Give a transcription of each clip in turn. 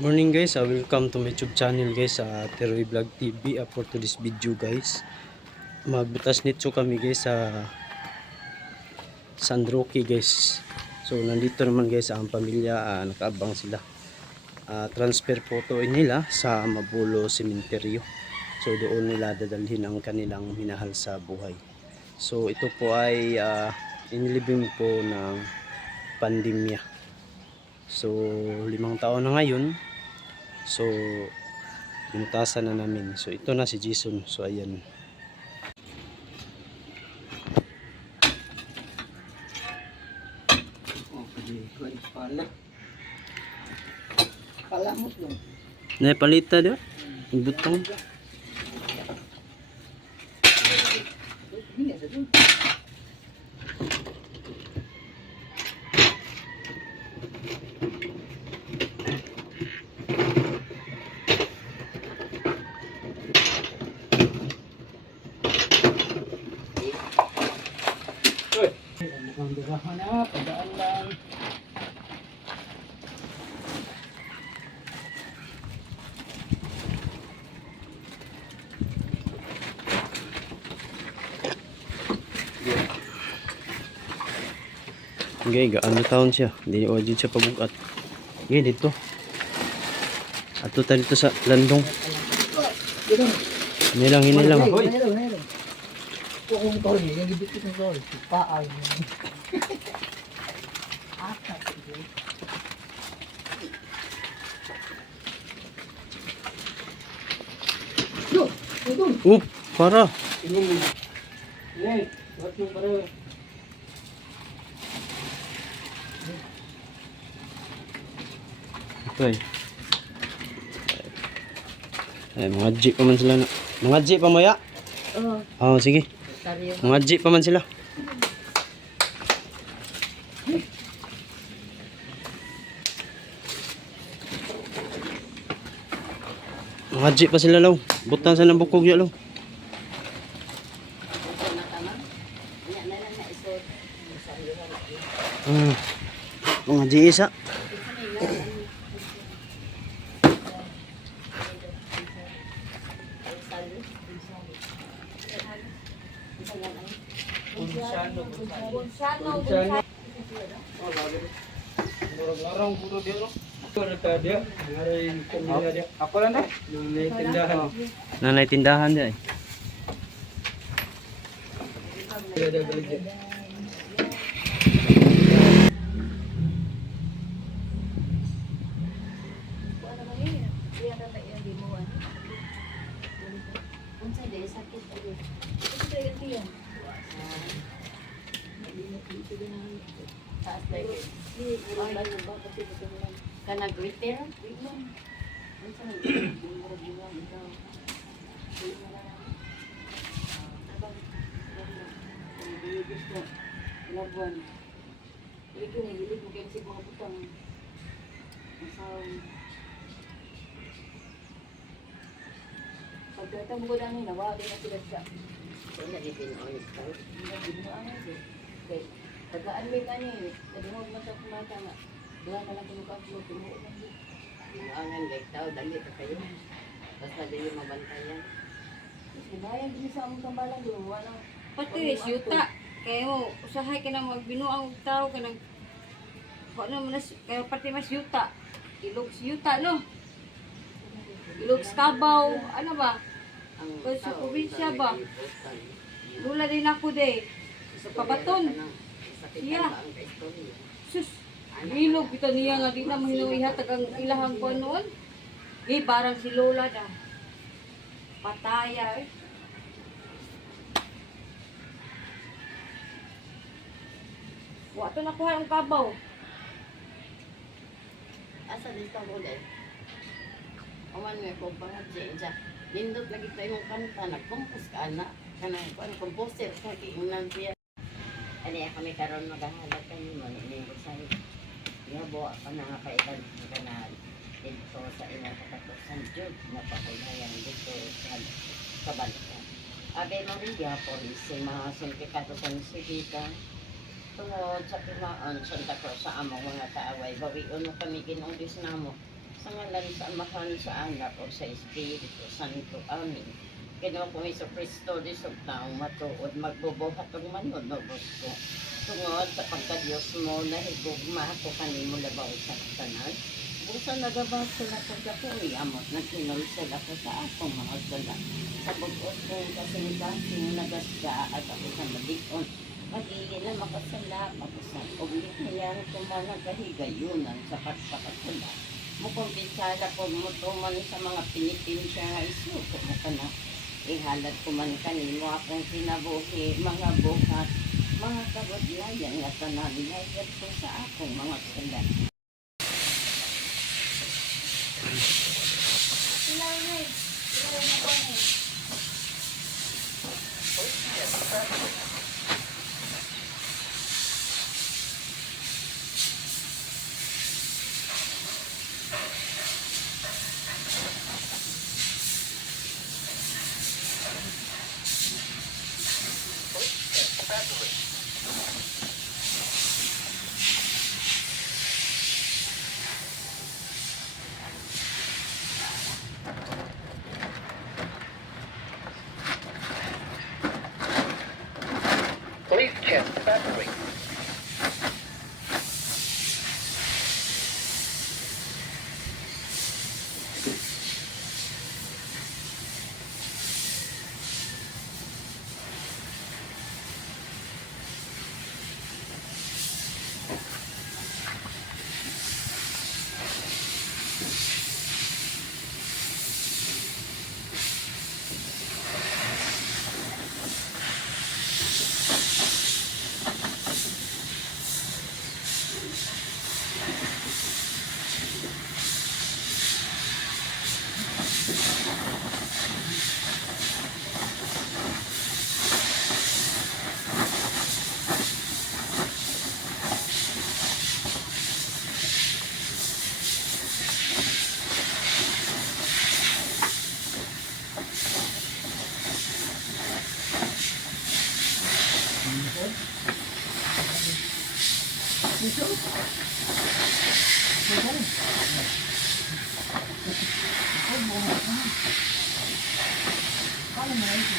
Morning guys, uh, welcome to my YouTube channel guys sa Teroy Vlog TV uh, for today's video guys. Magbutas nito kami guys sa San Roque guys. So nandito naman guys ang pamilya, uh, nakaabang sila. Ah, transfer po to nila sa Mabulo Cementerio. So doon nila dadalhin ang kanilang minahal sa buhay. So ito po ay uh, inilibing po ng pandemya. So, limang taon na ngayon. So, binutasan na namin. So, ito na si Jason. So, ayan. Palamot yun. Napalita diba? Ang butong. Hindi na, padaan lang. Okay, gaano taon siya. Hindi o dito siya pabugat. Okay, dito. Ato tayo dito sa landong. Hinilang, hinilang. Nero, nero. Kung kung tol, yung gibit ng tol, paay. Ito. Up, para. Ito eh. Ay, mga jeep pa man sila. na- Mga jeep pa maya. Oo, Oh, sige. Mga jeep pa man sila. Mga jeep pa sila law. Butang sa nang bukog ya law. Ah, mga jeep isa. Larang puro dia no. Ito Ako lang deh. May tindahan. Nanay tindahan dia eh. Dia ada beli dia. Kanag retail? Labuan. Hindi ko nahilig mo kayo sa mga butang. Masaw. Pagkata mo ko lang yun, nawa din na sila siya. Wala di pinoon ka. Hindi mo ano siya. Okay. Tagaan ano yun. Nadungog mo sa kumata nga. Doon ka lang pinukaplo. Tumuo lang yun. Pinoangan gay tao. Dali pa kayo. Basta di yung mabantayan. Kasi bayan din sa among tambalan. Doon wala. Pati yuta. Kayo usahay ka na magbinuang tao ka nag Kung ano man nas- kayo pati mas yuta. Ilog yuta no. Ilog Kabaw, ano ba? Ang Kung sa probinsya ba? Lula din ako de. Sa Pabaton. Siya. Sus. Ilog ito niya nga di na mahinuihatag ang ilahang kuan noon. Eh, barang si Lola da. Pataya eh. Wa to nakuha ang kabaw. Asa dito ko dahil. Aman nga ko pa nga. Nindot lagi tayo mong kanta. Nagkumpos ka anak. Kanang kuan composer sa kiunan siya. Ano ya kami karon maghahalap kami mo ni sa'yo. Buwa pa na nga kailan ka na dito sa ina katatusan Jud na pahulayan dito sa kabalikan. Abe Maria, polisi, mga sindikato sa Sibita, tungod sa pinaan Santa Cruz sa among mga kaaway. Bawion mo kami ginungdis namo. Sa ngalan sa Amahan, sa Anak, o sa Espiritu Santo. Amen. Kino ko Iso Kristo, di taong matuod, magbubuhat ang manod no Tungod sa pagka-Diyos mo, nahigugma ako kanimo labaw sa katanan. Busa nagabas sila pagkakuy, amot na kinol sila ko sa akong mga sala. Sa bugos kong kasing-kasing nagasya at ako sa malikon. Magiging na makasala, makusan. Uglit niyan kumanagahigayunan sa pagpakasala. Mukumpisala ko mutuman sa mga pinipin siya nga isuko mo ka na. Ihalat ko man kanimo akong kinabuhi, mga buhat, mga tanan layat ko sa akong mga sala. Oh my god.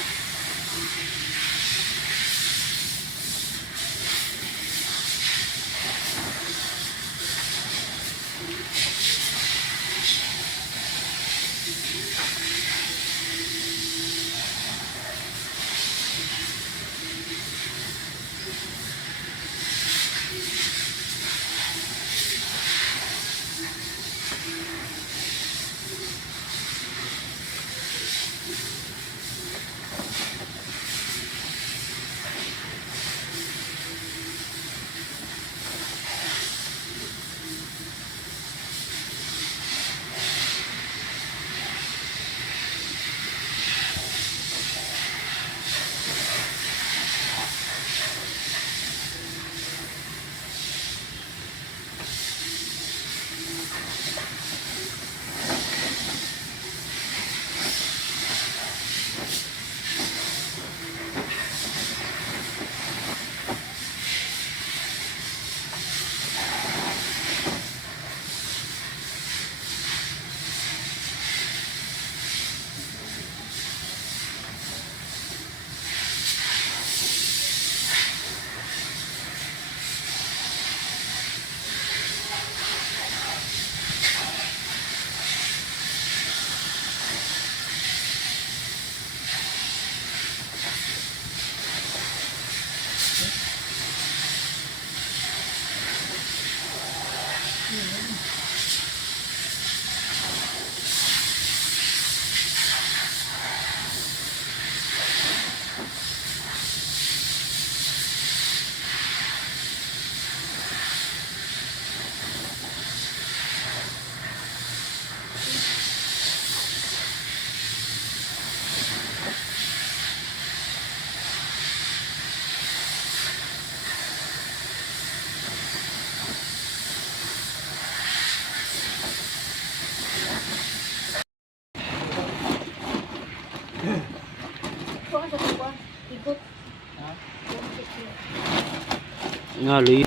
sekali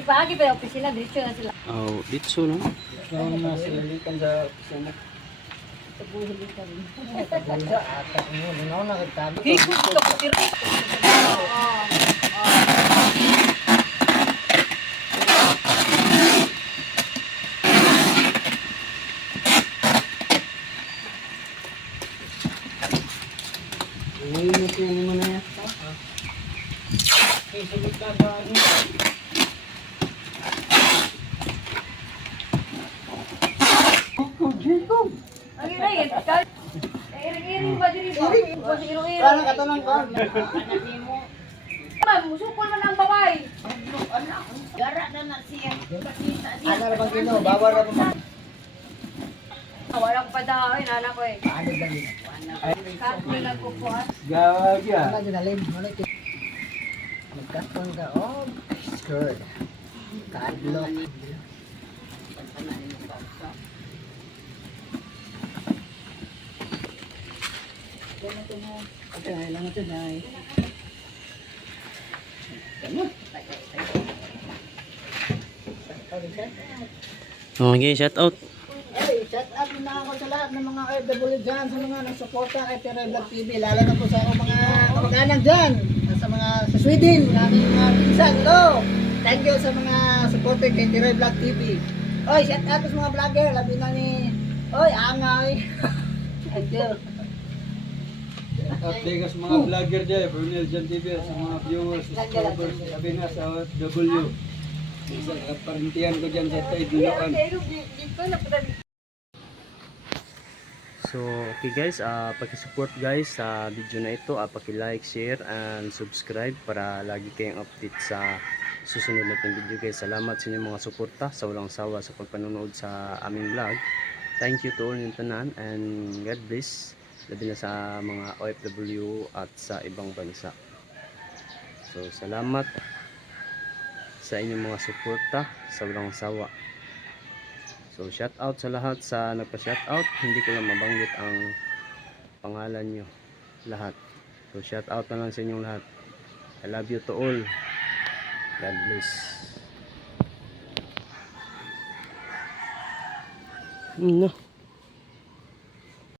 Ipagi pa opisina, diretso na sila. Oh, diretso no? Diretso na sila likan sa opisina. Tabuhin ka rin. Mo, na kita. Ba diri ba? Parang katanang ka. Ma'am, musukol man ang babay. Anak, gara na na siya. Ano na bang kino? Bawar na ba? Wala pa daw, eh, nana ko eh. Ano ba yun? Kaklo lang ko po ah. Gawag ya. ginalin mo na Magkatong ka, oh, skirt. Kadlok. Okay, lang ito na Okay, shout out. Hey, shout out na ako sa lahat ng mga OFW dyan, sa mga nagsuporta kay Tere Vlog TV, lalo na po sa mga kamag-anak dyan, sa mga sa Sweden, ng aming mga pinsan. Hello! Thank you sa mga supporter kay Tere Vlog TV. Oy, shout out sa mga vlogger, labi na ni, oy, angay. Thank you. At sa mga vlogger dyan, Brunel Jan TV, sa mga viewers, subscribers, sabi nga sa W. Sa kaparintihan ko dyan sa Duloan. So, okay guys, ah paki-support guys sa video na ito, ah paki-like, share and subscribe para lagi kayong update sa susunod nating video guys. Salamat sa inyong mga suporta sa walang sawa sa pagpanonood sa aming vlog. Thank you to all yung tanan and God bless labi na sa mga OFW at sa ibang bansa. So, salamat sa inyong mga suporta sa walang sawa. So shout out sa lahat sa nagpa-shout out. Hindi ko lang mabanggit ang pangalan nyo lahat. So shout out na lang sa inyong lahat. I love you to all. God bless. Mm, no.